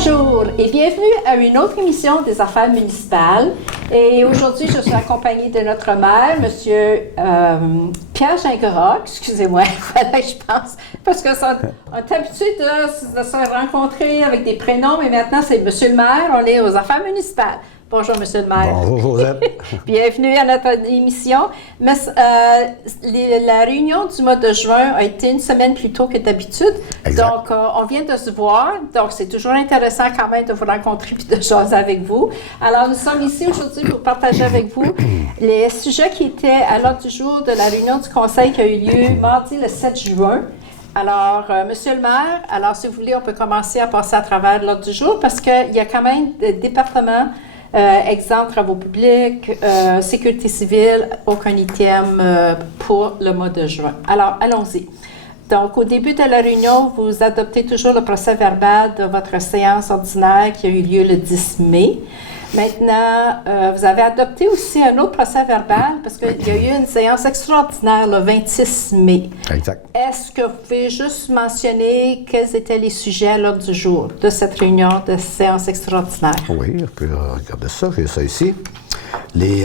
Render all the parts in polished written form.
Bonjour et bienvenue à une autre émission des Affaires municipales. Et aujourd'hui, je suis accompagnée de notre maire, M. Pierre Gingras. Excusez-moi, il fallait que je pense, parce qu'on est habitué de se rencontrer avec des prénoms, mais maintenant c'est M. le maire, on est aux Affaires municipales. Bonjour, M. le maire. Bonjour, Josette. Bienvenue à notre émission. Mais, la réunion du mois de juin a été une semaine plus tôt que d'habitude. Exact. Donc, on vient de se voir. Donc, c'est toujours intéressant quand même de vous rencontrer et de jaser avec vous. Alors, nous sommes ici aujourd'hui pour partager avec vous les sujets qui étaient à l'ordre du jour de la réunion du Conseil qui a eu lieu mardi le 7 juin. Alors, Monsieur le maire, alors si vous voulez, on peut commencer à passer à travers l'ordre du jour parce qu'il y a quand même des départements. Exemple, travaux publics, sécurité civile, aucun item pour le mois de juin. Alors, allons-y. Donc, au début de la réunion, vous adoptez toujours le procès-verbal de votre séance ordinaire qui a eu lieu le 10 mai. Maintenant, vous avez adopté aussi un autre procès-verbal parce qu'il y a eu une séance extraordinaire le 26 mai. Exact. Est-ce que vous pouvez juste mentionner quels étaient les sujets à l'ordre du jour de cette réunion de séance extraordinaire? Oui, on peut regarder ça, j'ai ça ici.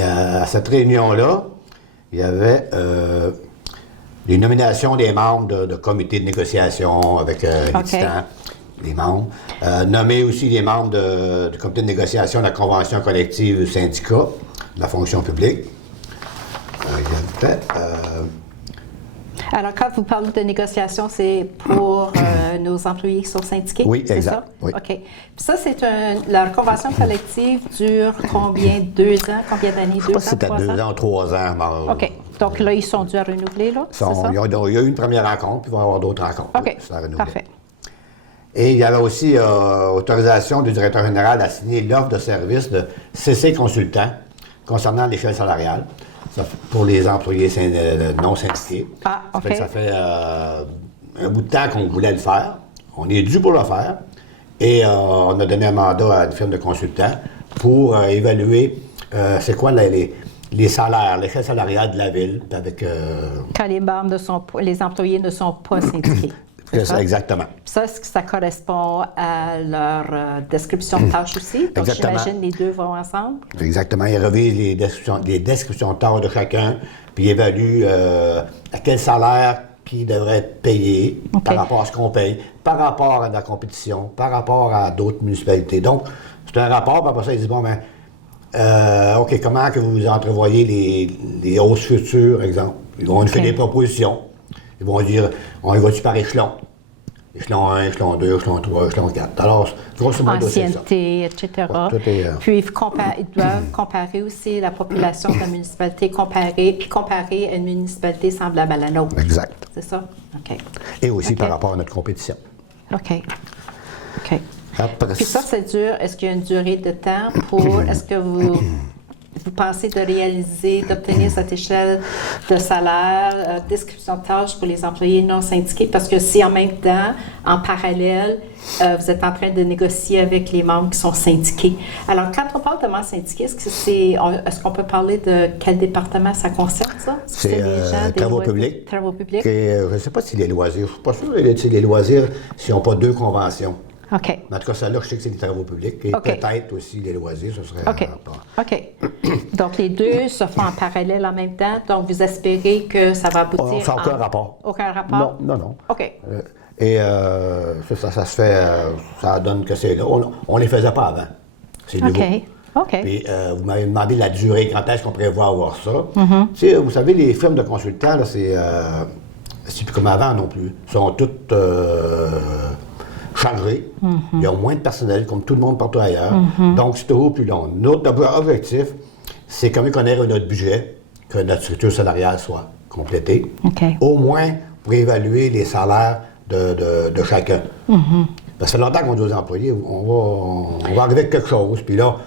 À cette réunion-là, il y avait les nominations des membres de comité de négociation avec les titans, les membres. Nommer aussi les membres du comité de négociation de la convention collective du syndicat de la fonction publique. Alors, quand vous parlez de négociation, c'est pour nos employés qui sont syndiqués? Oui, c'est exact. Ça? Oui. OK. Puis ça, la convention collective dure combien? 2 ans? Combien d'années? Je ne sais pas si c'était 2 ans ou 3 ans. OK. Donc là, ils sont dus à renouveler, là? Il y a eu une première rencontre, puis il va y avoir d'autres rencontres. OK. Parfait. Et il y avait aussi autorisation du directeur général à signer l'offre de service de CC Consultant concernant l'échelle salariale pour les employés non syndiqués. Ah, OK. Ça fait un bout de temps qu'on voulait le faire. On est dû pour le faire. Et on a donné un mandat à une firme de consultants pour évaluer c'est quoi les salaires, l'échelle salariale de la ville. Avec, quand les employés ne sont pas syndiqués. Exactement. Ça, est-ce que ça correspond à leur description de tâches aussi? Donc, j'imagine les deux vont ensemble? Exactement. Ils revisent les descriptions de tâches de chacun, puis ils évaluent à quel salaire qui devrait être payé par rapport à ce qu'on paye, par rapport à la compétition, par rapport à d'autres municipalités. Donc, c'est un rapport, puis après ça, ils disent, bon, ben, OK, comment que vous entrevoyez les hausses futures, exemple? Ils vont nous faire des propositions. Ils vont dire, on y va-tu par échelon? Échelon 1, échelon 2, échelon 3, échelon 4. Alors, grosso modo, c'est ça. Ancienneté, etc. Puis, ils doivent comparer aussi la population de la municipalité, puis comparer à une municipalité semblable à la nôtre. Exact. C'est ça? OK. Et aussi par rapport à notre compétition. OK. Après, puis ça, c'est dur. Est-ce qu'il y a une durée de temps pour... Est-ce que vous pensez d'obtenir cette échelle de salaire, description de tâches pour les employés non syndiqués? Parce que si en même temps, en parallèle, vous êtes en train de négocier avec les membres qui sont syndiqués. Alors, quand on parle de membres syndiqués, est-ce qu'on peut parler de quel département ça concerne, ça? C'est les gens travaux publics. Travaux publics. Je ne sais pas si les loisirs, je ne suis pas sûr, les loisirs, s'ils n'ont pas 2 conventions. OK. Mais en tout cas, celle-là, je sais que c'est les travaux publics. Et peut-être aussi les loisirs, ce serait... OK. Donc, les deux se font en parallèle en même temps. Donc, vous espérez que ça va aboutir ça n'a aucun rapport. Aucun rapport? Non. OK. Et ça se fait... ça donne que c'est là. On ne les faisait pas avant. C'est nouveau. OK. Puis, vous m'avez demandé la durée. Quand est-ce qu'on prévoit avoir ça? Tu sais, vous savez, les firmes de consultants, là, c'est plus comme avant non plus. Ils sont toutes... chargés. Ils ont moins de personnel, comme tout le monde partout ailleurs. Donc, c'est toujours plus long. Notre objectif, c'est comment qu'on ait notre budget, que notre structure salariale soit complétée. Au moins pour évaluer les salaires de chacun. Parce que ça fait longtemps qu'on dit aux employés, on va arriver avec quelque chose. Puis là,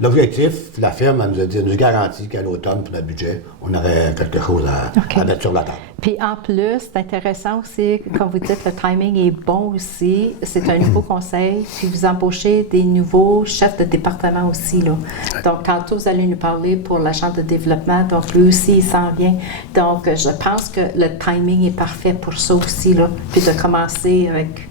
l'objectif, la firme, elle nous garantit qu'à l'automne, pour notre budget, on aurait quelque chose à mettre sur la table. Puis en plus, c'est intéressant aussi, comme vous dites, le timing est bon aussi. C'est un nouveau conseil, puis vous embauchez des nouveaux chefs de département aussi, là. Donc, tantôt, vous allez nous parler pour la chambre de développement. Donc, lui aussi, il s'en vient. Donc, je pense que le timing est parfait pour ça aussi, là. Puis de commencer avec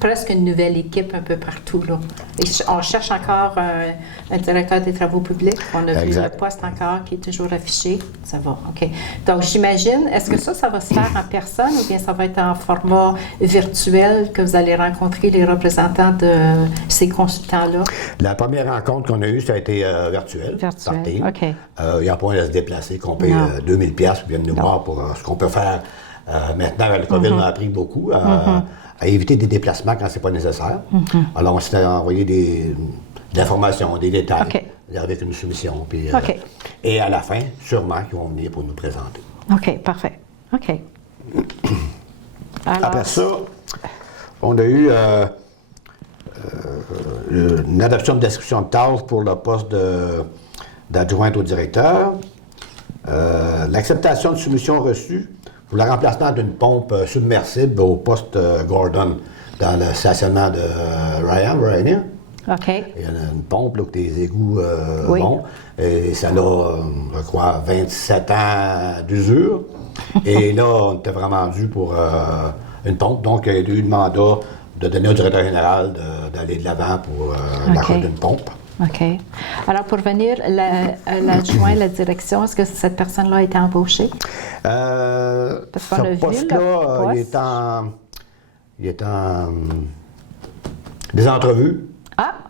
presque une nouvelle équipe un peu partout. Là. Et on cherche encore un directeur des travaux publics. On a vu le poste encore qui est toujours affiché. Ça va, OK. Donc, j'imagine, est-ce que ça va se faire en personne ou bien ça va être en format virtuel que vous allez rencontrer les représentants de ces consultants-là? La première rencontre qu'on a eue, ça a été virtuel. Virtuel, OK. Il n'y a pas moyen de se déplacer, qu'on paye 2000$ pour venir nous voir pour ce qu'on peut faire. Maintenant, le COVID m'a appris beaucoup à éviter des déplacements quand ce n'est pas nécessaire. Alors, on s'est envoyé des informations, des détails avec une soumission. Puis, et à la fin, sûrement, ils vont venir pour nous présenter. OK, parfait. OK. Alors, après ça, on a eu une adoption de description de tâches pour le poste d'adjointe au directeur. L'acceptation de soumission reçue pour le remplacement d'une pompe submersible au poste Gordon dans le stationnement de Ryanair. OK. Il y a une pompe là, que des égouts vont. Et ça a, je crois, 27 ans d'usure. Et là, on était vraiment dû pour une pompe. Donc, il y a eu le mandat de donner au directeur général d'aller de l'avant pour l'achat d'une pompe. OK. Alors, pour venir, l'adjoint, la direction, est-ce que cette personne-là a été embauchée? Parce qu'on a vu poste-là, il est en des entrevues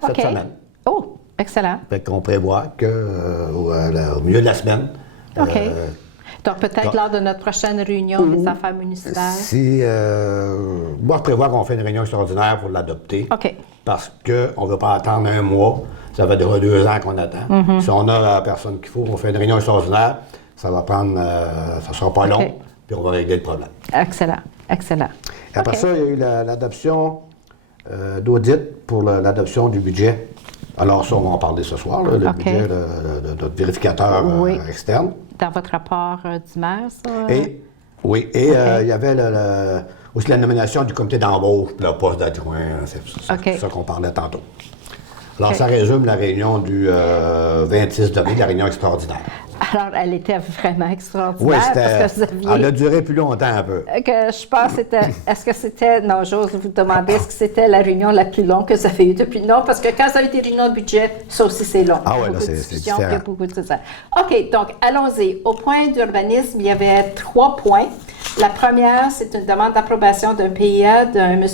cette semaine. Oh, excellent. Fait qu'on prévoit qu'au milieu de la semaine. OK. Donc, peut-être lors de notre prochaine réunion des affaires municipales. Moi, je prévois qu'on fait une réunion extraordinaire pour l'adopter. OK. Parce qu'on ne veut pas attendre un mois. Ça va déjà 2 ans qu'on attend. Si on a la personne qu'il faut, on fait une réunion extraordinaire, ça va prendre, ça ne sera pas long, puis on va régler le problème. Excellent, excellent. Après ça, il y a eu l'adoption d'audit pour l'adoption du budget. Alors ça, on va en parler ce soir, là, le budget de notre vérificateur externe. Dans votre rapport du maire, ça? Il y avait aussi la nomination du comité d'embauche pour le poste d'adjoint. C'est ça qu'on parlait tantôt. Alors, ça résume la réunion du 26 mai, la réunion extraordinaire. Alors, elle était vraiment extraordinaire. Oui, parce que elle a duré plus longtemps un peu. Je pense est-ce que c'était, non, j'ose vous demander, est-ce que c'était la réunion la plus longue que vous avez eue depuis? Non, parce que quand vous avez des réunions de budget, ça aussi c'est long. Ah oui, là, c'est différent. Il y a beaucoup de ça. OK, donc allons-y. Au point d'urbanisme, il y avait 3 points. La première, c'est une demande d'approbation d'un PIA d'un M.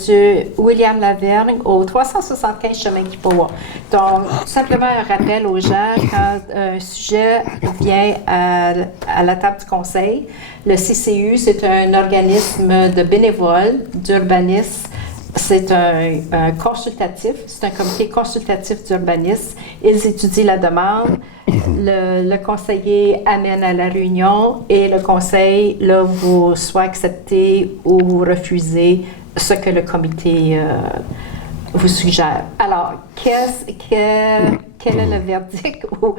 William Lavergne au 375 chemin Kipawa. Donc, tout simplement un rappel aux gens, quand un sujet vient à la table du conseil, le CCU, c'est un organisme de bénévoles d'urbanisme. C'est un consultatif, c'est un comité consultatif d'urbanisme. Ils étudient la demande, le conseiller amène à la réunion et le conseil, là, vous soit acceptez ou vous refusez ce que le comité vous suggère. Alors, quel est le verdict ou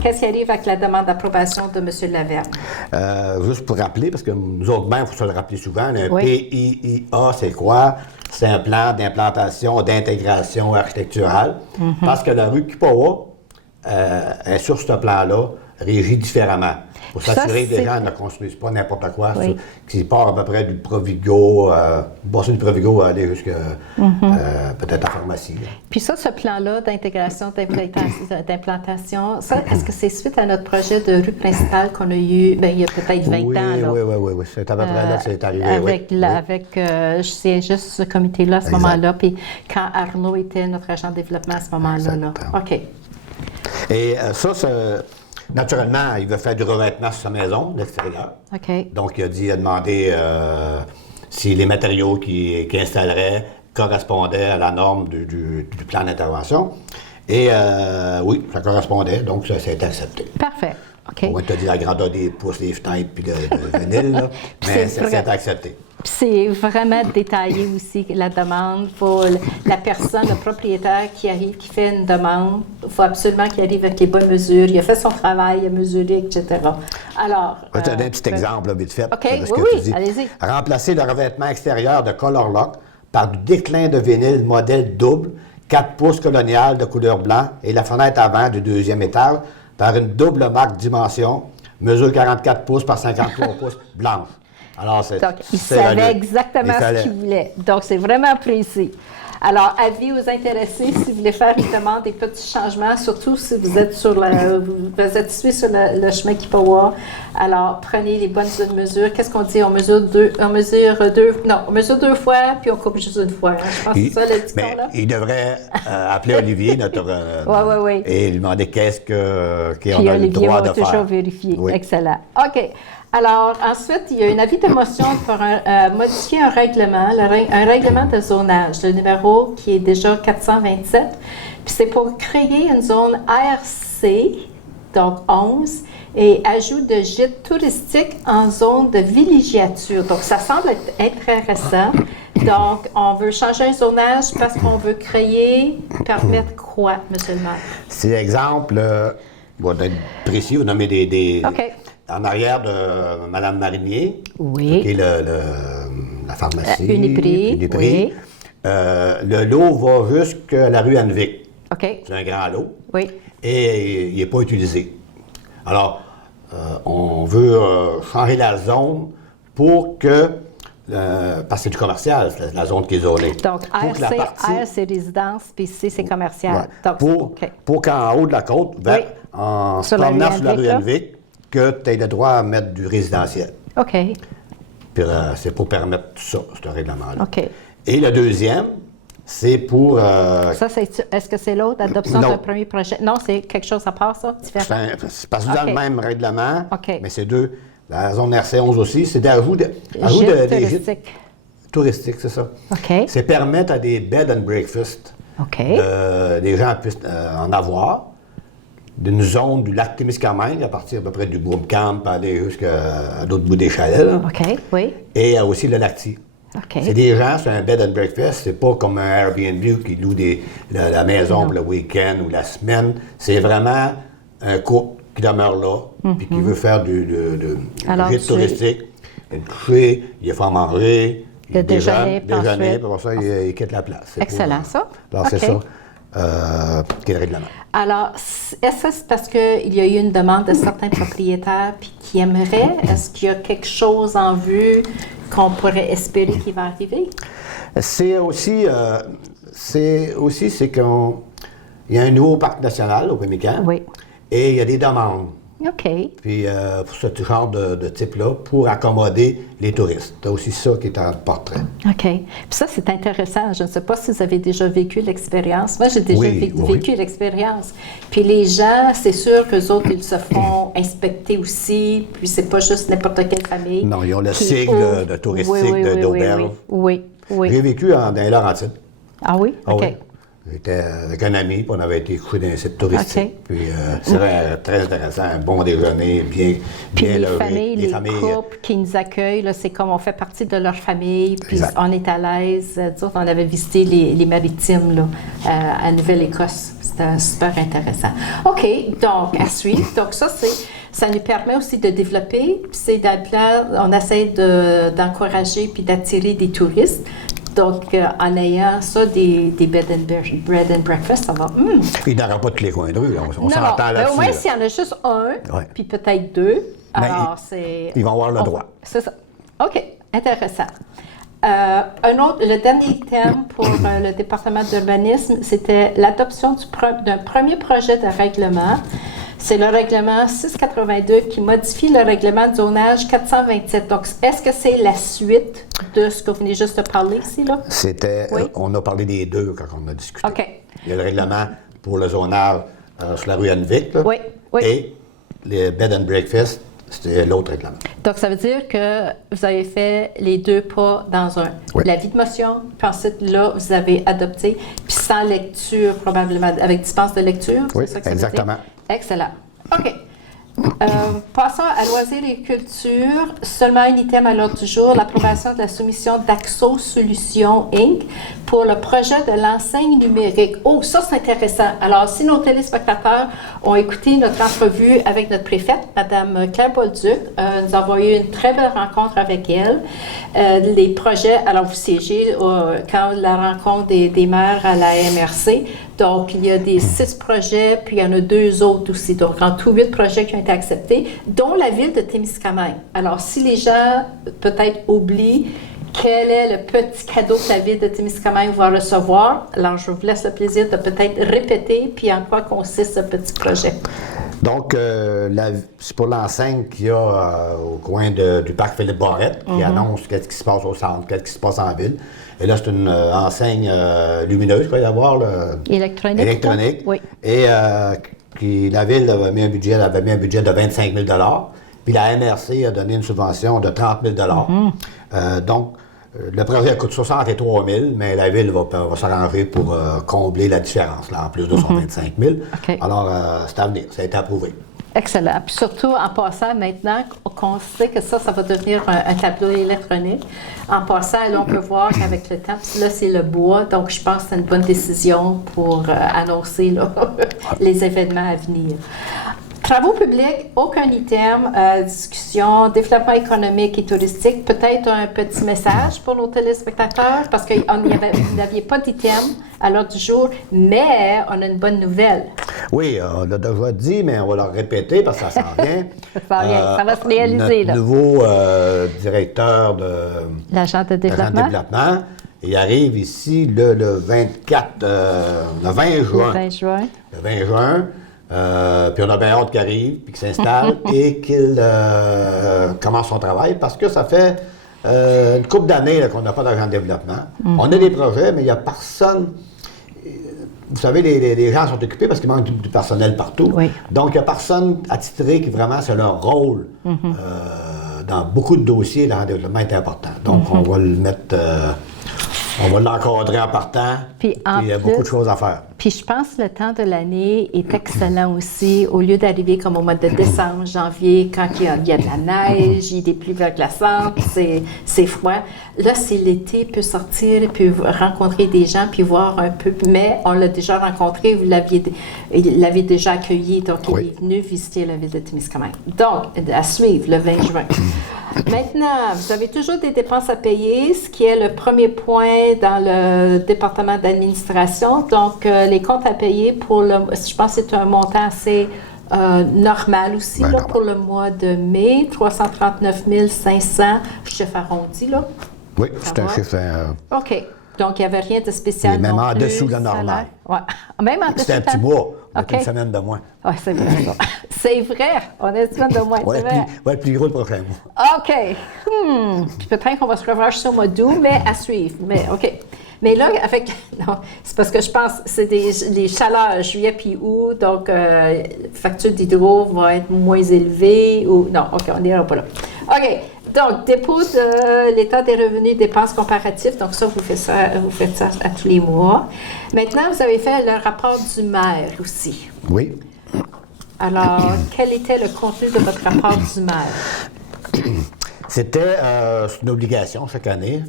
qu'est-ce qui arrive avec la demande d'approbation de M. Lavergne? Juste pour rappeler, parce que nous autres mêmes, il faut se le rappeler souvent, un PIIA, c'est quoi? C'est un plan d'implantation, d'intégration architecturale. Parce que la rue Kipawa est sur ce plan-là, régie différemment. Pour s'assurer que les gens ne construisent pas n'importe quoi, qui part à peu près du Provigo, du Provigo à aller jusqu'à peut-être la pharmacie. Là. Puis ça, ce plan-là d'intégration, d'implantation, ça, est-ce que c'est suite à notre projet de rue principale qu'on a eu il y a peut-être 20 ans? Là. Oui. C'est à peu près là que c'est arrivé. Je sais juste ce comité-là à ce moment-là, puis quand Arnaud était notre agent de développement à ce moment-là. Là. OK. Et ça, naturellement, il veut faire du revêtement sur sa maison, l'extérieur. OK. Donc, il a demandé si les matériaux qu'il installerait correspondaient à la norme du plan d'intervention. Et oui, ça correspondait, donc ça a été accepté. Parfait. OK. On va te dire la grandeur des pouces, des fenêtres puis de vinyle, là, mais ça a été accepté. C'est vraiment détaillé aussi, la demande. Pour la personne, le propriétaire qui arrive, qui fait une demande, il faut absolument qu'il arrive avec les bonnes mesures. Il a fait son travail, il a mesuré, etc. Alors... Je vais te donner un petit exemple, là, vite fait. OK, de ce que tu dis. Allez-y. Remplacer le revêtement extérieur de Color Lock par du déclin de vinyle modèle double, 4 pouces colonial de couleur blanc et la fenêtre avant du 2e étage par une double marque dimension, mesure 44 pouces par 53 pouces blanche. Alors, Donc, il savait exactement ce qu'il voulait. Donc, c'est vraiment précis. Alors, avis aux intéressés, si vous voulez faire une demande des petits changements, surtout si vous êtes situé sur le chemin Kippawa, alors prenez les bonnes mesures. Qu'est-ce qu'on dit? On mesure deux fois, puis on coupe juste une fois. Hein. Je pense que c'est ça le dicton-là. Il devrait appeler Olivier, notre... Oui. Et lui demander qu'est-ce qu'on a Olivier le droit de va faire. toujours vérifier. Oui. Excellent. OK. Alors, ensuite, il y a un avis de motion pour modifier un règlement, un règlement de zonage, le numéro qui est déjà 427. Puis c'est pour créer une zone ARC, donc 11, et ajout de gîtes touristiques en zone de villégiature. Donc, ça semble être intéressant. Donc, on veut changer un zonage parce qu'on veut permettre quoi, M. le maire? C'est l'exemple, bon, d'être précis, vous nommez des OK. En arrière de Mme Marinier, Oui. qui est la pharmacie. Uniprix. Oui. Le lot va jusqu'à la rue Annevic. OK. C'est un grand lot. Oui. Et il n'est pas utilisé. Alors, on veut changer la zone pour que, parce que c'est du commercial, c'est la zone qui est isolée. Donc, R, c'est résidence, puis C, c'est commercial. Ouais. Donc, pour qu'en haut de la côte, en se promenant sur la rue Annevic, que tu aies le droit à mettre du résidentiel. OK. Puis c'est pour permettre tout ça, ce règlement-là. OK. Et le deuxième, c'est pour... Ça, est-ce que c'est l'autre, adoption d'un premier projet? Non, c'est quelque chose à part, ça? Différent? C'est parce que dans le même règlement, OK. mais c'est deux. La zone RC11 aussi, c'est d'ajout des gîtes touristiques, c'est ça. OK. C'est permettre à des bed and breakfast, OK. les gens puissent en avoir, d'une zone du lac Témiscamingue, à partir à peu près du Boom Camp, aller jusqu'à l'autre bout des chalets. Là. OK, oui. Et aussi le Lacti. OK. C'est des gens, c'est un bed and breakfast, c'est pas comme un Airbnb qui loue la maison pour le week-end ou la semaine. C'est vraiment un couple qui demeure là, puis qui veut faire du gîte touristique. Il est couché, il est fait manger, il déjeune, puis après ça, il quitte la place. Excellent, ça. Alors, c'est ça. Qui est le règlement. Alors, est-ce que c'est parce qu'il y a eu une demande de certains propriétaires puis qui aimeraient? Est-ce qu'il y a quelque chose en vue qu'on pourrait espérer qui va arriver? C'est aussi qu'il y a un nouveau parc national au Pémican. Oui. Et il y a des demandes. OK. Puis pour ce genre de type-là, pour accommoder les touristes. C'est aussi ça qui est en portrait. OK. Puis ça, c'est intéressant. Je ne sais pas si vous avez déjà vécu l'expérience. Moi, j'ai déjà vécu l'expérience. Puis les gens, c'est sûr qu'eux autres, ils se font inspecter aussi. Puis c'est pas juste n'importe quelle famille. Non, ils ont le sigle de touristique d'auberge. Oui. J'ai vécu dans les Laurentides. Ah oui? OK. Oui. J'étais avec un ami, puis on avait été couché dans un site touristique. Okay. Puis c'est très intéressant, un bon déjeuner, bien logé. Les couples qui nous accueillent, là, c'est comme on fait partie de leur famille, puis on est à l'aise. On avait visité les maritimes là, à Nouvelle-Écosse. C'était super intéressant. OK, donc à suivre. Donc ça nous permet aussi de développer, puis c'est on essaie d'encourager puis d'attirer des touristes. Donc, en ayant ça, des bread and breakfast, ça va... Il n'y aura pas tous les coins de rue, on s'entend là-dessus. Au moins, s'il y en a juste un, puis peut-être deux, alors c'est... Ils vont avoir le droit. C'est ça. OK, intéressant. Le dernier thème pour le département d'urbanisme, c'était l'adoption d'un premier projet de règlement. C'est le règlement 682 qui modifie le règlement de zonage 427. Donc, est-ce que c'est la suite de ce que vous venez juste de parler ici, là? On a parlé des deux quand on a discuté. OK. Il y a le règlement pour le zonage sur la rue Annevic, oui. Et les bed and breakfast, c'était l'autre règlement. Donc, ça veut dire que vous avez fait les deux pas dans un. Oui. L'avis de motion, puis ensuite, là, vous avez adopté, puis sans lecture, probablement, avec dispense de lecture. Oui, c'est ça que exactement. Ça veut dire? Excellent. OK. Passons à loisirs et culture. Seulement un item à l'ordre du jour, l'approbation de la soumission d'Axo Solutions Inc. pour le projet de l'enseigne numérique. Oh, ça c'est intéressant. Alors, si nos téléspectateurs ont écouté notre entrevue avec notre préfète, Mme Claire Bolduc, nous avons eu une très belle rencontre avec elle. Les projets, alors vous siégez quand la rencontre des maires à la MRC, Donc, il y a des 6 projets, puis il y en a 2 autres aussi. Donc, en tout, 8 projets qui ont été acceptés, dont la ville de Témiscamingue. Alors, si les gens peut-être oublient quel est le petit cadeau que la ville de Témiscamingue va recevoir, alors je vous laisse le plaisir de peut-être répéter, puis en quoi consiste ce petit projet. Donc, c'est pour l'enseigne qu'il y a au coin du parc Philippe-Barrette, qui annonce qu'est-ce qui se passe au centre, qu'est-ce qui se passe en ville. Et là, c'est une enseigne lumineuse, quoi, d'avoir. Électronique. Oui. Et la ville avait mis un budget de 25 000 $. Puis la MRC a donné une subvention de 30 000 $. Donc, le projet coûte 63 000 $, mais la ville va s'arranger pour combler la différence, là, en plus de son 25 000 $. Okay. Alors, c'est à venir, ça a été approuvé. Excellent. Puis surtout, en passant, maintenant qu'on sait que ça va devenir un tableau électronique, en passant, là, on peut voir qu'avec le temps, là, c'est le bois, donc je pense que c'est une bonne décision pour annoncer là, les événements à venir. Travaux publics, aucun item, discussion, développement économique et touristique. Peut-être un petit message pour nos téléspectateurs, parce que vous n'aviez pas d'item à l'heure du jour, mais on a une bonne nouvelle. Oui, on l'a déjà dit, mais on va le répéter parce que ça s'en vient. Ça va se réaliser. Notre nouveau directeur de l'agent de développement. Il arrive ici le 20 juin. Le 20 juin. Puis on a bien hâte qu'il arrive, puis qu'il s'installe et qu'il commence son travail parce que ça fait une couple d'années qu'on n'a pas d'agent de développement. On a des projets, mais il n'y a personne. Vous savez, les gens sont occupés parce qu'il manque du personnel partout. Oui. Donc, il n'y a personne attitré qui vraiment, c'est leur rôle. Dans beaucoup de dossiers, l'agent de développement est important. Donc, on va le mettre. On va l'encadrer en partant. Puis il y a beaucoup de choses à faire. Puis je pense que le temps de l'année est excellent aussi. Au lieu d'arriver comme au mois de décembre, janvier, quand il y a de la neige, il y a des pluies verglaçantes, c'est froid. Là, c'est l'été, il peut sortir, il peut rencontrer des gens, puis voir un peu. Mais on l'a déjà rencontré, vous l'avez déjà accueilli, donc il est venu visiter la ville de Témiscamingue. Donc, à suivre le 20 juin. Maintenant, vous avez toujours des dépenses à payer, ce qui est le premier point dans le département d'administration. Donc, les comptes à payer je pense que c'est un montant assez normal aussi là, pour le mois de mai, 339 500, chiffre arrondi, là. Oui, c'est un chiffre. OK. Donc, il n'y avait rien de spécial. Même en dessous de la normale. Ouais. Même en dessous. C'était un petit mois, une semaine de moins. Oui, c'est vrai. C'est vrai, on a une semaine de moins, c'est vrai. Oui, plus gros le prochain mois. OK. Puis peut-être qu'on va se revoir sur le mois d'août, mais à suivre. Mais OK. Mais là, non, c'est parce que je pense que c'est des chaleurs juillet puis août, donc la facture d'hydro va être moins élevée. Non, OK, on n'ira pas là. OK. Donc, dépôt de l'état des revenus dépenses comparatifs. Donc, ça, vous faites ça à tous les mois. Maintenant, vous avez fait le rapport du maire aussi. Oui. Alors, quel était le contenu de votre rapport du maire? C'était une obligation chaque année,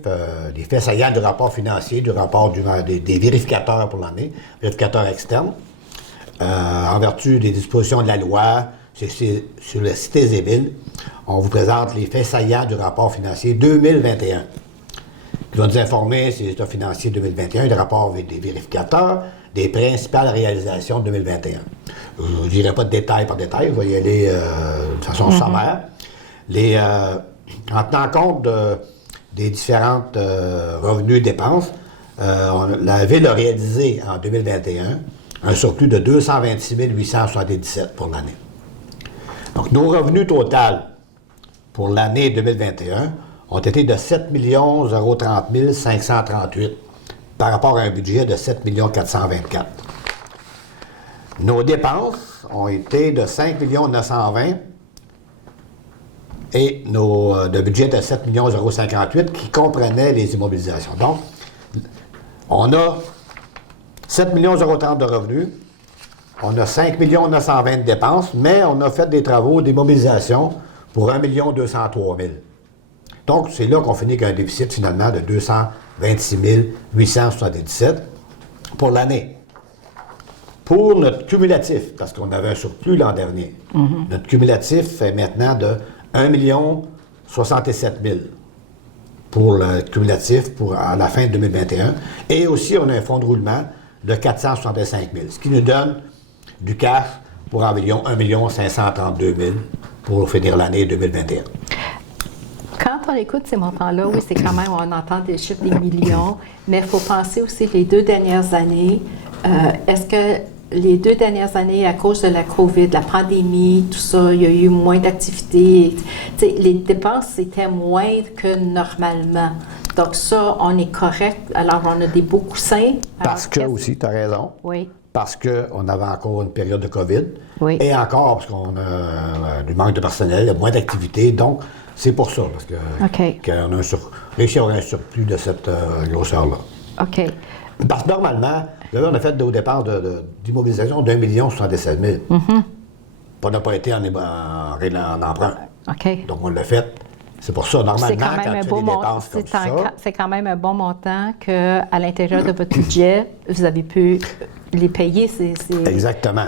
les faits saillants du rapport financier, du rapport des vérificateurs pour l'année, vérificateurs externes, en vertu des dispositions de la loi, sur les cités et villes, on vous présente les faits saillants du rapport financier 2021, qui va nous informer sur les états financiers 2021, des rapports des vérificateurs, des principales réalisations de 2021. Je ne dirai pas de détail par détail, je vais y aller de façon sommaire. En tenant compte des différentes revenus et dépenses, la Ville a réalisé en 2021 un surplus de 226 877 pour l'année. Donc, nos revenus totaux pour l'année 2021 ont été de 7 030 538 par rapport à un budget de 7 424. Nos dépenses ont été de 5 920 et de budget de 7 058 qui comprenaient les immobilisations. Donc, on a 7 030 de revenus, on a 5 920 de dépenses, mais on a fait des travaux d'immobilisation pour 1 203 000. Donc, c'est là qu'on finit avec un déficit finalement de 226 877 pour l'année. Pour notre cumulatif, parce qu'on avait un surplus l'an dernier, notre cumulatif est maintenant de 1 067 000 pour le cumulatif à la fin de 2021. Et aussi, on a un fonds de roulement de 465 000, ce qui nous donne du cash pour environ 1 532 000 pour finir l'année 2021. Quand on écoute ces montants-là, oui, c'est quand même, on entend des chiffres des millions, mais il faut penser aussi les 2 dernières années. Est-ce que les 2 dernières années, à cause de la COVID, la pandémie, tout ça, il y a eu moins d'activités. Les dépenses étaient moindres que normalement. Donc ça, on est correct. Alors, on a des beaux coussins. Parce que aussi, tu as raison. Oui. Parce qu'on avait encore une période de COVID. Oui. Et encore, parce qu'on a du manque de personnel, il y a moins d'activités. Donc, c'est pour ça, parce qu'on a réussi à avoir un surplus de cette grosseur-là. OK. Parce que normalement, là, on a fait au départ d'immobilisation d'1 077 000. On n'a pas été en emprunt. OK. Donc, on l'a fait. C'est pour ça, normalement, c'est quand même un beau montant. C'est quand même un bon montant qu'à l'intérieur de votre budget, vous avez pu les payer. Exactement.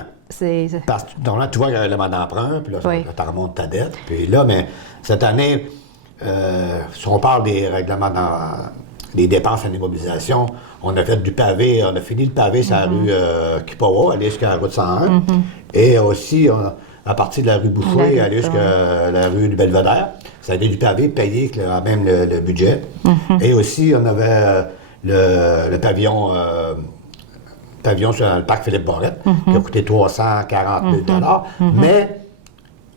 Parce que normalement, tu vois qu'il y a un élément d'emprunt, puis là, tu remontes ta dette. Puis là, mais cette année, si on parle des règlements des dépenses en immobilisation, on a fait du pavé, on a fini le pavé sur la rue Kipawa, aller jusqu'à la route 101. Et aussi, à partir de la rue Boucher, aller jusqu'à la rue du Belvédère. Ça a été du pavé payé, même le budget. Et aussi, on avait le pavillon sur le parc Philippe-Barrette, qui a coûté 340 000 mais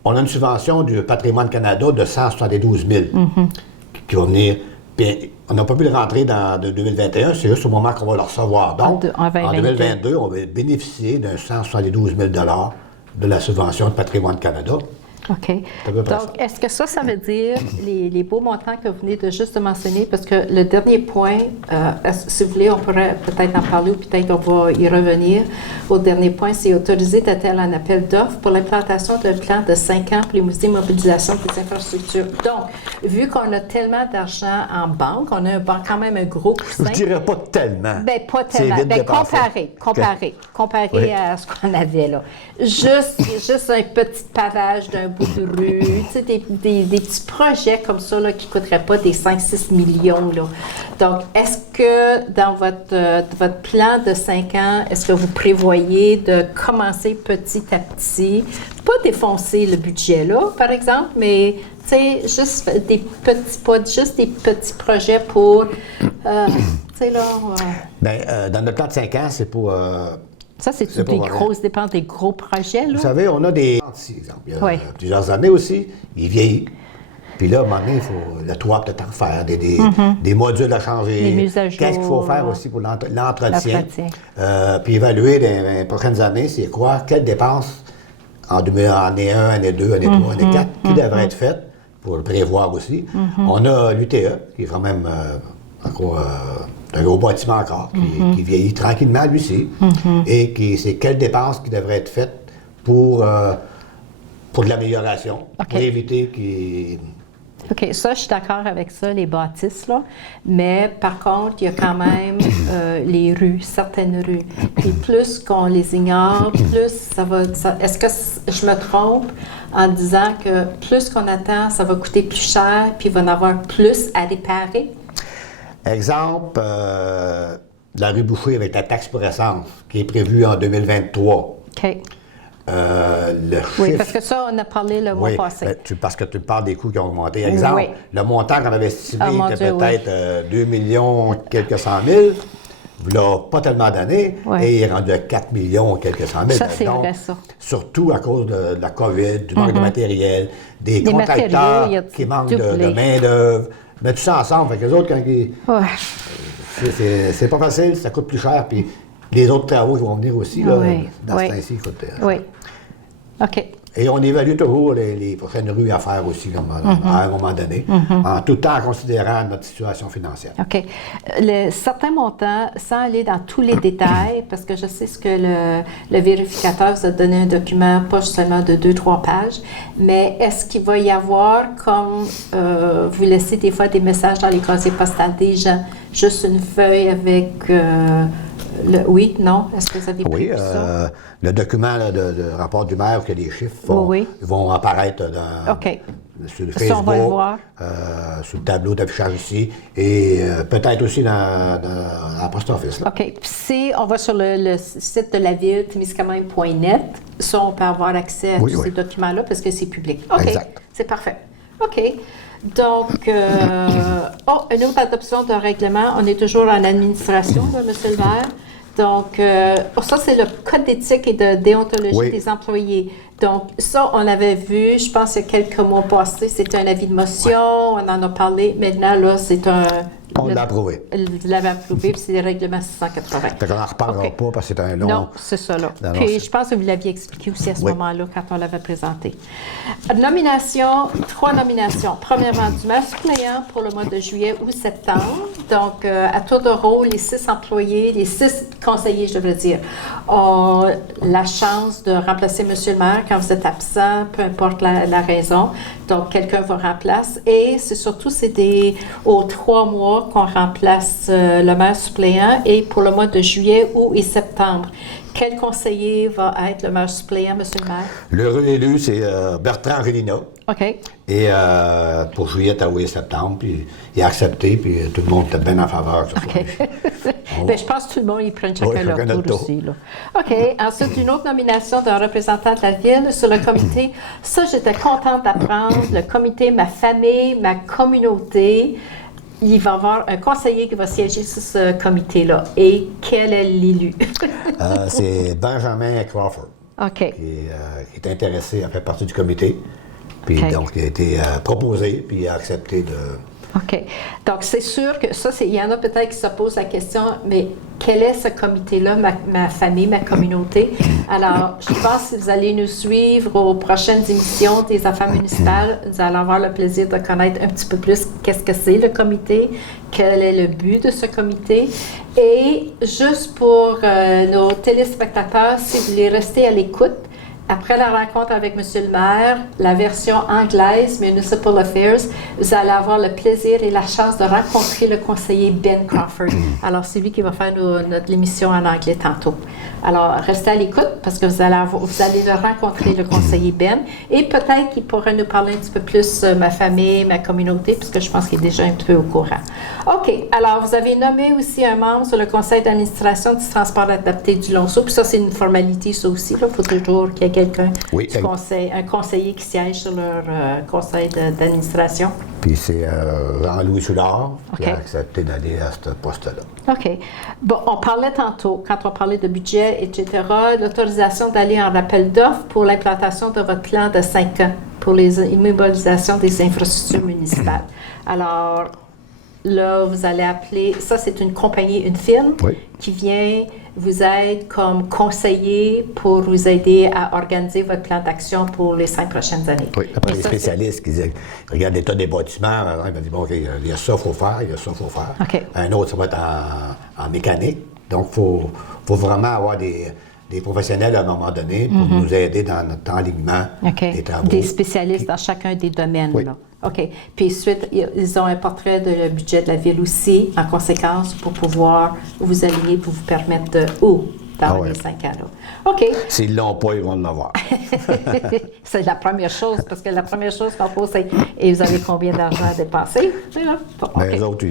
on a une subvention du Patrimoine Canada de 172 000 qui va venir. Puis, on n'a pas pu le rentrer dans 2021, c'est juste au moment qu'on va le recevoir. Donc, en 2022, on va bénéficier d'un 172 000 de la subvention de Patrimoine Canada. OK. Donc, est-ce que ça veut dire les beaux montants que vous venez de juste mentionner? Parce que le dernier point, si vous voulez, on pourrait peut-être en parler ou peut-être on va y revenir. Au dernier point, c'est autoriser d'atteindre un appel d'offres pour l'implantation d'un plan de 5 ans pour les mobilisation des infrastructures. Donc, vu qu'on a tellement d'argent en banque, on a quand même un gros coussin. Je dirais pas tellement. Bien, pas tellement. Bien, comparé à ce qu'on avait là. Juste un petit pavage d'un bout de rue, tu sais, des petits projets comme ça là, qui ne coûteraient pas des 5-6 millions. Là. Donc, est-ce que dans votre plan de 5 ans, est-ce que vous prévoyez de commencer petit à petit, pas défoncer le budget là, par exemple, mais tu sais, juste des petits projets pour, tu sais là... Bien, dans notre plan de 5 ans, c'est pour... Ça, c'est des grosses dépenses, des gros projets, là? Vous savez, on a des... exemple, il y a plusieurs années aussi, il vieillit. Puis là, à un moment donné, il faut le toit peut-être en faire, des modules à changer. Les mises à jour. Qu'est-ce qu'il faut faire aussi pour l'entretien? Puis évaluer dans les prochaines années, c'est quoi? Quelles dépenses en année 1, année 2, année 3, année 4, qui devraient être faites pour le prévoir aussi. On a l'UTE, qui est quand même encore... un gros bâtiment encore, qui vieillit tranquillement, lui aussi, et c'est quelles dépenses qui devraient être faites pour de l'amélioration, pour éviter qu'il... OK, ça, je suis d'accord avec ça, les bâtisses, là. Mais par contre, il y a quand même les rues, certaines rues. Et plus qu'on les ignore, plus ça va... est-ce que je me trompe en disant que plus qu'on attend, ça va coûter plus cher, puis il va y en avoir plus à réparer? Exemple, la rue Boucher avec la taxe pour essence, qui est prévue en 2023. OK. Oui, parce que ça, on a parlé le mois passé. Parce que tu parles des coûts qui ont augmenté. Exemple, le montant qu'on avait estimé était peut-être 2 millions quelques cent mille. Là, pas tellement d'années, et il est rendu à 4 millions quelques cent mille. Ça, c'est vrai, ça. Surtout à cause de la COVID, du manque de matériel, des contracteurs qui manquent de main-d'œuvre. Mais tout ça ensemble, avec les autres, quand ils... C'est pas facile, ça coûte plus cher, puis les autres travaux qui vont venir aussi, là, dans ce temps-ci, coûtent... OK. Et on évalue toujours les prochaines rues à faire aussi, à un moment donné, en tout temps en considérant notre situation financière. OK. Certains montants, sans aller dans tous les détails, parce que je sais ce que le vérificateur vous a donné un document, pas seulement de 2-3 pages, mais est-ce qu'il va y avoir, comme vous laissez des fois des messages dans les casiers postales des gens, juste une feuille avec Oui, non? Est-ce que vous avez Oui, prévu ça? le document là, de rapport du maire, que les chiffres vont apparaître sur le Facebook, on va le voir. sur le tableau d'affichage ici, et peut-être aussi dans la post office. Là. OK. Si on va sur le site de la ville, témiscamingue.net, ça, on peut avoir accès à tous ces documents-là parce que c'est public. OK. Exact. C'est parfait. OK. Donc, une autre adoption de règlement. On est toujours en administration, là, M. le maire. Donc, ça, c'est le code d'éthique et de déontologie des employés. Donc, ça, on l'avait vu, je pense, il y a quelques mois passés, c'était un avis de motion, on en a parlé. Maintenant, là, c'est un... On l'a approuvé. Vous l'avez approuvé, puis c'est le règlement 680. Fait qu'on n'en reparlera pas parce que c'est un long... Non, c'est ça, là. Puis je pense que vous l'aviez expliqué aussi à ce moment-là, quand on l'avait présenté. Nomination, 3 nominations. Premièrement, du maire suppléant pour le mois de juillet ou septembre. Donc, à tour de rôle, les 6 employés, les 6 conseillers, je devrais dire, ont la chance de remplacer M. le maire quand vous êtes absent, peu importe la raison. Donc, quelqu'un vous remplace. Et c'est surtout, aux 3 mois qu'on remplace le maire suppléant et pour le mois de juillet, août et septembre. Quel conseiller va être le maire suppléant, M. le maire? Le réélu, c'est Bertrand Rélina. OK. Et pour juillet, août et septembre, puis il a accepté, puis tout le monde était bien en faveur. OK. Bien, je pense que tout le monde, ils prennent chacun leur tour aussi. Là. OK. Ensuite, une autre nomination d'un représentant de la ville sur le comité. Ça, j'étais contente d'apprendre. Le comité Ma famille, ma communauté. Il va y avoir un conseiller qui va siéger sur ce comité-là. Et quel est l'élu? C'est Benjamin Crawford. OK. Qui est intéressé à faire partie du comité. Puis donc, il a été proposé, puis il a accepté de... OK. Donc, c'est sûr que ça, il y en a peut-être qui se posent la question, mais quel est ce comité-là, ma famille, ma communauté? Alors, je pense que si vous allez nous suivre aux prochaines émissions des affaires municipales, vous allez avoir le plaisir de connaître un petit peu plus qu'est-ce que c'est le comité, quel est le but de ce comité. Et juste pour nos téléspectateurs, si vous voulez rester à l'écoute, après la rencontre avec M. le maire, la version anglaise, Municipal Affairs, vous allez avoir le plaisir et la chance de rencontrer le conseiller Ben Crawford. Alors, c'est lui qui va faire notre émission en anglais tantôt. Alors, restez à l'écoute parce que vous allez le rencontrer, le conseiller Ben, et peut-être qu'il pourra nous parler un petit peu plus de ma famille, ma communauté, puisque je pense qu'il est déjà un peu au courant. OK. Alors, vous avez nommé aussi un membre sur le conseil d'administration du transport adapté du Lonceau, puis ça, c'est une formalité, ça aussi. Il faut toujours qu'il y ait quelqu'un du conseil, un conseiller qui siège sur leur conseil d'administration. Puis c'est Jean-Louis Soulard qui a accepté d'aller à ce poste-là. OK. Bon, on parlait tantôt, quand on parlait de budget, etc., l'autorisation d'aller en rappel d'offres pour l'implantation de votre plan de 5 ans pour les immobilisations des infrastructures municipales. Alors, là, vous allez appeler, ça c'est une compagnie, une firme qui vient vous aide comme conseiller pour vous aider à organiser votre plan d'action pour les 5 prochaines années. Oui, après les spécialistes qui regardent l'état des bâtiments, ils vont dire, bon, OK, il y a ça, il faut faire, il y a ça, il faut faire. Okay. Un autre, ça va être en mécanique. Donc, il faut vraiment avoir des professionnels à un moment donné pour nous aider dans notre enlignement des travaux. Des spécialistes dans chacun des domaines. Oui. Là. OK. Puis ensuite, ils ont un portrait de le budget de la ville aussi, en conséquence, pour pouvoir vous aligner, pour vous permettre dans les 5 ans. Là. OK. S'ils ne l'ont pas, ils vont l'avoir. C'est la première chose, parce que la première chose qu'on pose, c'est « Et vous avez combien d'argent à dépenser? » Mais les autres,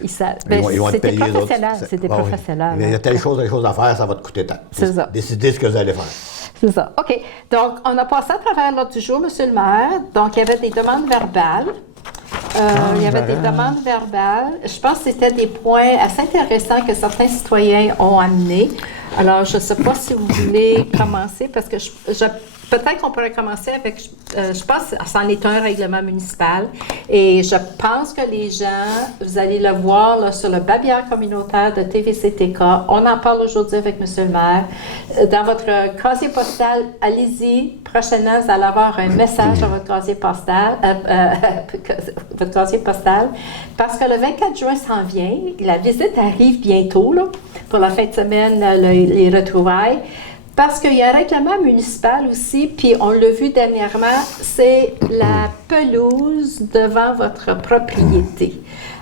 ils savent. Ils vont c'est te payer, des professionnels. C'est des professionnels. Il y a telle chose à faire, ça va te coûter tant. C'est ça. Décidez ce que vous allez faire. C'est ça. OK. Donc, on a passé à travers l'ordre du jour, M. le maire. Donc, il y avait des demandes verbales. Il y avait des demandes verbales. Je pense que c'était des points assez intéressants que certains citoyens ont amenés. Alors, je ne sais pas si vous voulez commencer, parce que peut-être qu'on pourrait commencer avec, je pense que c'en est un règlement municipal, et je pense que les gens, vous allez le voir là, sur le babillard communautaire de TVCTK, on en parle aujourd'hui avec M. le maire. Dans votre casier postal, allez-y, prochainement, vous allez avoir un message dans votre casier postal, parce que le 24 juin s'en vient, la visite arrive bientôt, là, pour la fin de semaine, les retrouvailles. Parce qu'il y a un règlement municipal aussi, puis on l'a vu dernièrement, c'est la pelouse devant votre propriété.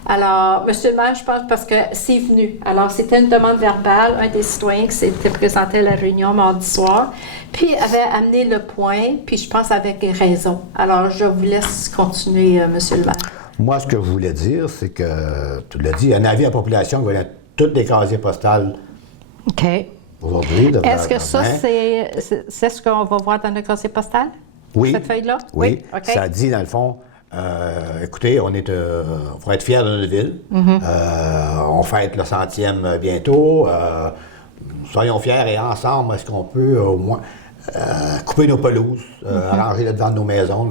Alors, monsieur le maire, je pense parce que c'est venu. Alors, c'était une demande verbale. Un des citoyens qui s'était présenté à la réunion mardi soir, puis avait amené le point, puis je pense avec raison. Alors, je vous laisse continuer, monsieur le maire. Moi, ce que je voulais dire, c'est que, tu l'as dit, un avis à la population qui va être toutes les casiers postales OK. aujourd'hui. Est-ce que ça, c'est ce qu'on va voir dans le casier postal? Oui. Cette feuille-là? Oui. OK. Ça dit, dans le fond, écoutez, on faut être fiers de notre ville. On fête le 100e bientôt. Soyons fiers et ensemble, est-ce qu'on peut au moins couper nos pelouses, arranger le devant de nos maisons,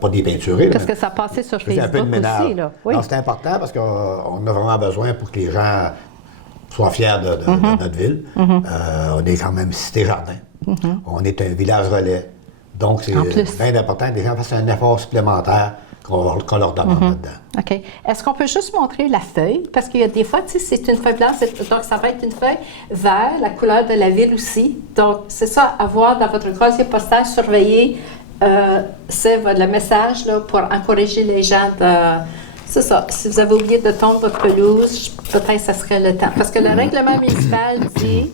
pas des peinturés. Parce que ça passait sur Facebook un peu de ménage. aussi. Là. Oui. Non, c'est important parce qu'on a vraiment besoin pour que les gens soient fiers de notre ville. On est quand même cité-jardin. On est un village relais. Donc, c'est bien important que les gens fassent un effort supplémentaire qu'on leur demande là-dedans. OK. Est-ce qu'on peut juste montrer la feuille? Parce qu'il y a des fois, tu sais, c'est une feuille blanche, donc ça va être une feuille vert, la couleur de la ville aussi. Donc, c'est ça, à voir dans votre casier postal, surveiller, c'est le message là, pour encourager les gens de... C'est ça. Si vous avez oublié de tondre votre pelouse, peut-être ça serait le temps. Parce que le règlement municipal dit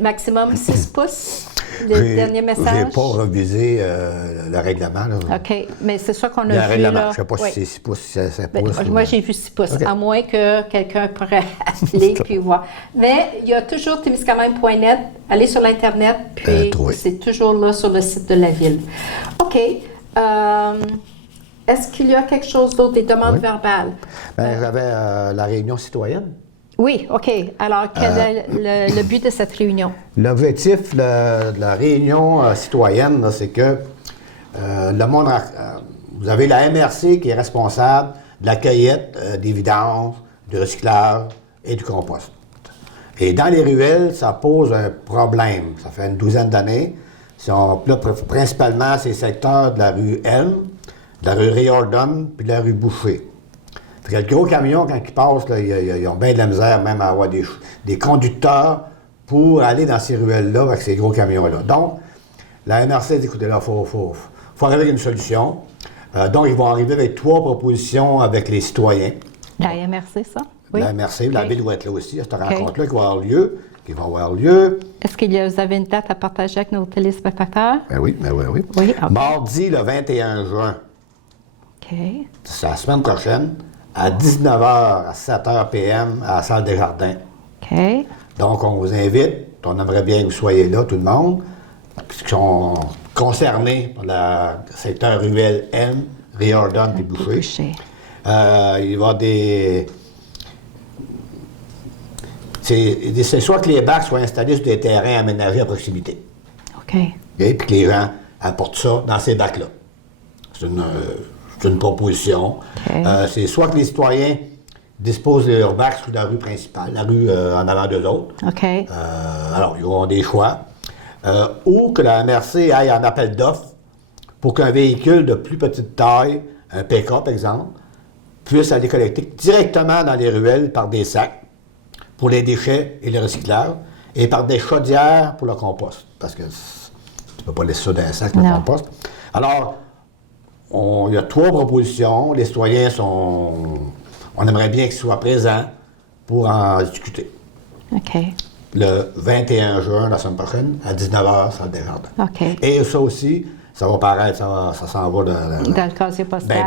maximum 6 pouces. Le dernier message. Je n'ai pas revisé le règlement. Là. OK. Mais c'est ça qu'on a le vu. Règlement, Là. Je ne sais pas si c'est 6 pouces, si c'est 7 pouces. Moi, j'ai vu 6 pouces, Okay. à moins que quelqu'un pourrait appeler puis voir. Mais il y a toujours témiscamingue.net. Allez sur l'Internet, puis c'est toujours là sur le site de la ville. OK. Est-ce qu'il y a quelque chose d'autre, des demandes verbales? J'avais la réunion citoyenne. Oui, OK. Alors, quel est le but de cette réunion? L'objectif de la réunion citoyenne, là, c'est que le monde... vous avez la MRC qui est responsable de la cueillette des vidanges, du recyclage et du compost. Et dans les ruelles, ça pose un problème. Ça fait une douzaine d'années. Principalement, c'est le secteur de la rue Elm, de la rue Riordan puis de la rue Boucher. Fait que le gros camion, quand ils passent, là, ils ont bien de la misère même à avoir des conducteurs pour aller dans ces ruelles-là avec ces gros camions-là. Donc, la MRC dit, écoutez, là, il faut arriver avec une solution. Donc, ils vont arriver avec 3 propositions avec les citoyens. La MRC, ça? Oui. La MRC, la ville va être là aussi, à cette rencontre-là qui va avoir lieu. Est-ce que vous avez une date à partager avec nos téléspectateurs? Ben oui. Oui, okay. Mardi, le 21 juin. OK. C'est la semaine prochaine. À 19h à 7h PM à la salle des Jardins. OK. Donc, on vous invite. On aimerait bien que vous soyez là, tout le monde, qui sont concernés par le secteur ruelle M, Riordan et Boucher. Il va y avoir c'est soit que les bacs soient installés sur des terrains aménagés à proximité. OK. Et puis que les gens apportent ça dans ces bacs-là. C'est une proposition. Okay. C'est soit que les citoyens disposent de leurs bacs sur la rue principale, la rue en avant d'eux autres. OK. Alors, ils auront des choix. Ou que la MRC aille en appel d'offres pour qu'un véhicule de plus petite taille, un pick-up, exemple, puisse aller collecter directement dans les ruelles par des sacs pour les déchets et le recyclage et par des chaudières pour le compost. Parce que tu ne peux pas laisser ça dans un sac, le compost. Alors, il y a 3 propositions. Les citoyens on aimerait bien qu'ils soient présents pour en discuter. OK. Le 21 juin, la semaine prochaine, à 19h, salle des Jardins. OK. Et ça aussi, ça va paraître, ça s'en va dans le casier postal.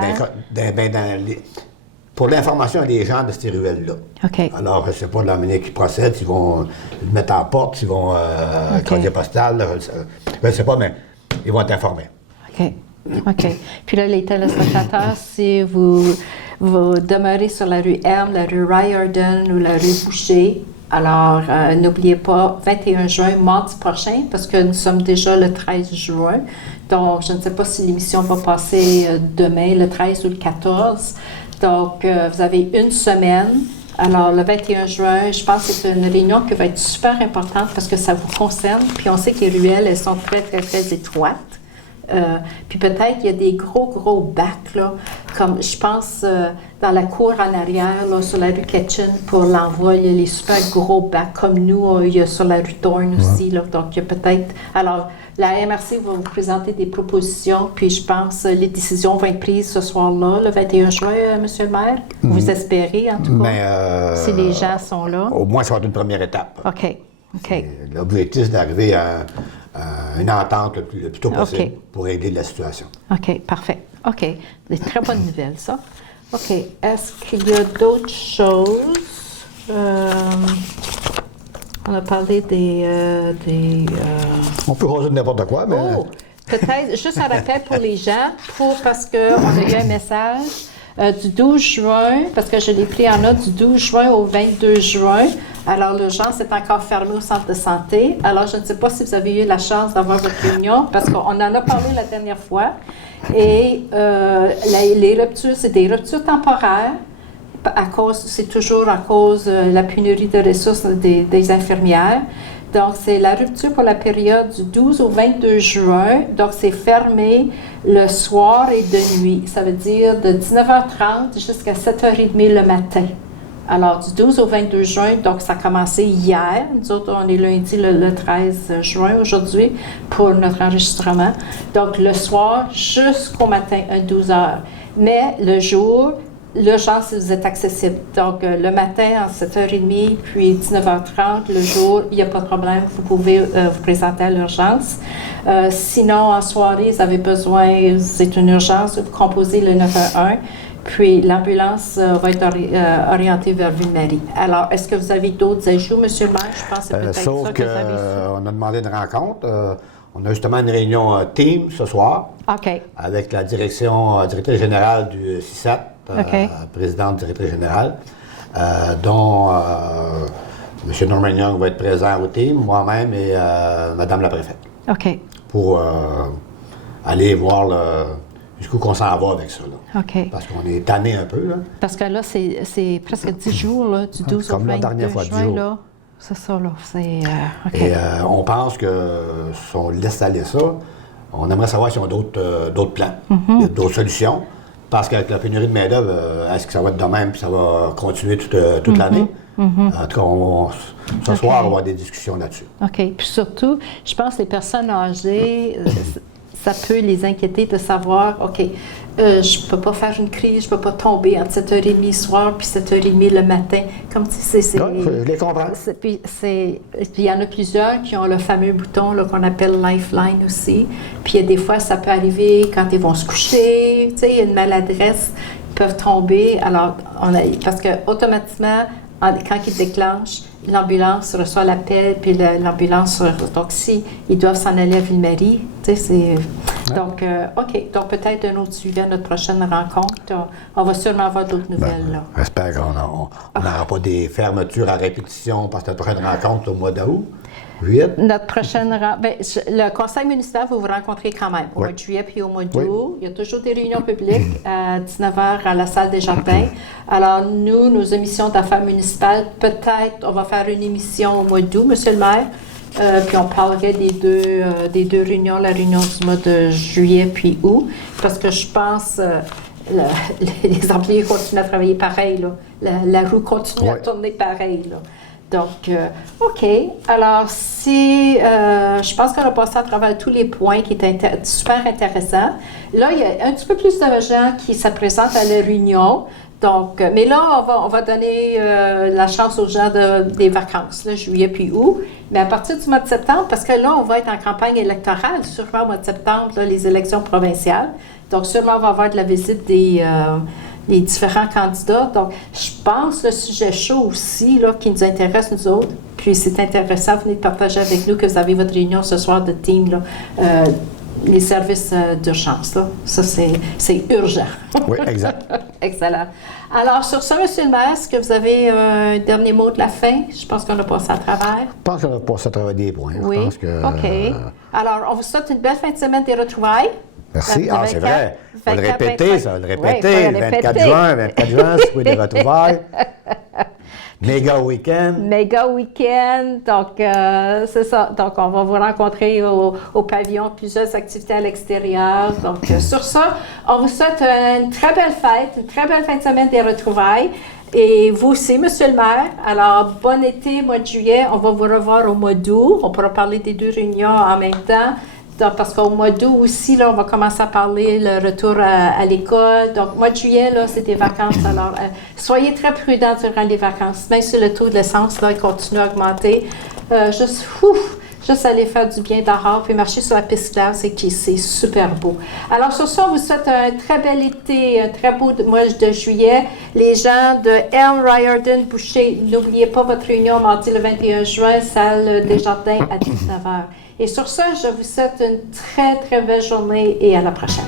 Pour l'information des gens de ces ruelles-là. OK. Alors, je ne sais pas de la manière qu'ils procèdent, s'ils vont le mettre en porte, s'ils vont casier postal, je ne sais pas, mais ils vont être informés. OK. OK. Puis là, les téléspectateurs, si vous demeurez sur la rue Elm, la rue Riordan ou la rue Boucher, alors n'oubliez pas, 21 juin, mardi prochain, parce que nous sommes déjà le 13 juin. Donc, je ne sais pas si l'émission va passer demain, le 13 ou le 14. Donc, vous avez une semaine. Alors, le 21 juin, je pense que c'est une réunion qui va être super importante parce que ça vous concerne. Puis, on sait que les ruelles, elles sont très, très, très étroites. Puis peut-être il y a des gros bacs, là, comme je pense dans la cour en arrière, là, sur la rue Ketchen, pour l'envoi, il y a les super gros bacs comme nous, il y a sur la rue Thorne aussi. Là, donc il y a peut-être... Alors, la MRC va vous présenter des propositions, puis je pense que les décisions vont être prises ce soir-là, le 21 juin, Monsieur le maire. Vous espérez, en tout cas, si les gens sont là. Au moins, ça va être une première étape. OK. L'objectif, c'est d'arriver à une entente le plus tôt possible pour régler la situation. OK, parfait. OK. Des très bonnes nouvelles, ça. OK. Est-ce qu'il y a d'autres choses? On a parlé des On peut causer de n'importe quoi, mais... Oh! Peut-être, juste un rappel pour les gens, parce qu'on a eu un message du 12 juin, parce que je l'ai pris en note, du 12 juin au 22 juin. Alors, l'urgence est encore fermée au centre de santé. Alors, je ne sais pas si vous avez eu la chance d'avoir votre réunion, parce qu'on en a parlé la dernière fois. Et les ruptures, c'est des ruptures temporaires. C'est toujours à cause de la pénurie de ressources des infirmières. Donc, c'est la rupture pour la période du 12 au 22 juin. Donc, c'est fermé le soir et de nuit. Ça veut dire de 19h30 jusqu'à 7h30 le matin. Alors, du 12 au 22 juin, donc ça a commencé hier. Nous autres, on est lundi le 13 juin aujourd'hui pour notre enregistrement. Donc, le soir jusqu'au matin à 12h. Mais le jour, l'urgence, vous êtes accessible. Donc, le matin, en 7h30, puis 19h30, le jour, il n'y a pas de problème. Vous pouvez vous présenter à l'urgence. Sinon, en soirée, vous avez besoin, c'est une urgence, vous composez le 911. Puis, l'ambulance va être orientée vers Ville-Marie. Alors, est-ce que vous avez d'autres ajouts, M. le maire? Je pense que c'est peut-être sauf ça que vous avez su. On a demandé une rencontre. On a justement une réunion team ce soir. OK. Avec la directrice générale du CISAT, présidente directrice générale, dont M. Norman Young va être présent au team, moi-même et Mme la préfète. OK. Pour aller voir jusqu'où qu'on s'en va avec ça. Là. OK. Parce qu'on est tanné un peu. Là. Parce que là, c'est presque 10 jours, là, du 12 au 22 juin, là. C'est ça, là. OK. Et on pense que si on laisse aller ça, on aimerait savoir s'ils ont d'autres plans, d'autres solutions. Parce qu'avec la pénurie de main-d'œuvre, est-ce que ça va être de même puis ça va continuer toute l'année? En tout cas, ce soir, on va avoir des discussions là-dessus. OK. Puis surtout, je pense que les personnes âgées, ça peut les inquiéter de savoir, OK, je ne peux pas faire une crise, je ne peux pas tomber entre 7h30 le soir puis 7h30 le matin. Comme si c'est... Oui, je les comprends. Puis il y en a plusieurs qui ont le fameux bouton qu'on appelle Lifeline aussi. Puis des fois, ça peut arriver quand ils vont se coucher, tu sais, il y a une maladresse, ils peuvent tomber. Alors, parce que automatiquement, quand ils déclenchent, l'ambulance reçoit l'appel, puis l'ambulance... Donc, si ils doivent s'en aller à Ville-Marie, tu sais, c'est... Donc, OK. Donc, peut-être un autre suivi à notre prochaine rencontre. On va sûrement avoir d'autres nouvelles, là. J'espère qu'on n'aura pas des fermetures à répétition parce que notre prochaine rencontre au mois d'août. Notre prochaine le conseil municipal va vous rencontrer quand même au mois de juillet puis au mois d'août. Il y a toujours des réunions publiques à 19h à la salle des Jardins. Alors, nous, nos émissions d'affaires municipales, peut-être on va faire une émission au mois d'août, Monsieur le maire. Puis on parlerait des deux réunions, la réunion du mois de juillet puis août, parce que je pense les employés continuent à travailler pareil, là. La roue continue à tourner pareil, là. Donc, OK. Alors, je pense qu'on a passé à travers tous les points qui étaient super intéressants. Là, il y a un petit peu plus de gens qui se présentent à la réunion. Donc, mais là, on va donner la chance aux gens des vacances, là, juillet puis août. Mais à partir du mois de septembre, parce que là, on va être en campagne électorale, sûrement au mois de septembre, là, les élections provinciales. Donc, sûrement, on va avoir de la visite des différents candidats. Donc, je pense le sujet chaud aussi, là, qui nous intéresse, nous autres. Puis, c'est intéressant, venez de partager avec nous que vous avez votre réunion ce soir de team, là. Les services d'urgence, là. Ça, c'est urgent. Oui, exact. Excellent. Alors, sur ça, M. le maire, est-ce que vous avez un dernier mot de la fin? Je pense qu'on a passé à travers. Je pense qu'on a passé à travers des points. Oui. Je pense que, OK. Alors, on vous souhaite une belle fin de semaine des retrouvailles. Merci. Ah, c'est vrai. Il faut le 24, répéter, 25. ça. Le répéter. Oui, 24 juin, si vous voulez des retrouvailles. Méga week-end. Méga week-end. Donc, c'est ça. Donc, on va vous rencontrer au pavillon, plusieurs activités à l'extérieur. Donc, sur ça, on vous souhaite une très belle fête, une très belle fin de semaine des retrouvailles. Et vous aussi, Monsieur le maire. Alors, bon été, mois de juillet. On va vous revoir au mois d'août. On pourra parler des 2 réunions en même temps. Donc, parce qu'au mois d'août aussi, là, on va commencer à parler le retour à l'école. Donc, mois de juillet, là, c'est des vacances. Alors, soyez très prudents durant les vacances. Même si le taux de l'essence, là, il continue à augmenter. Juste aller faire du bien dehors, puis marcher sur la piste claire, c'est super beau. Alors, sur ça, on vous souhaite un très bel été, un très beau mois de juillet. Les gens de Elm Riordan Boucher, n'oubliez pas votre réunion mardi le 21 juin, salle Desjardins à 19h. Et sur ça, je vous souhaite une très, très belle journée et à la prochaine.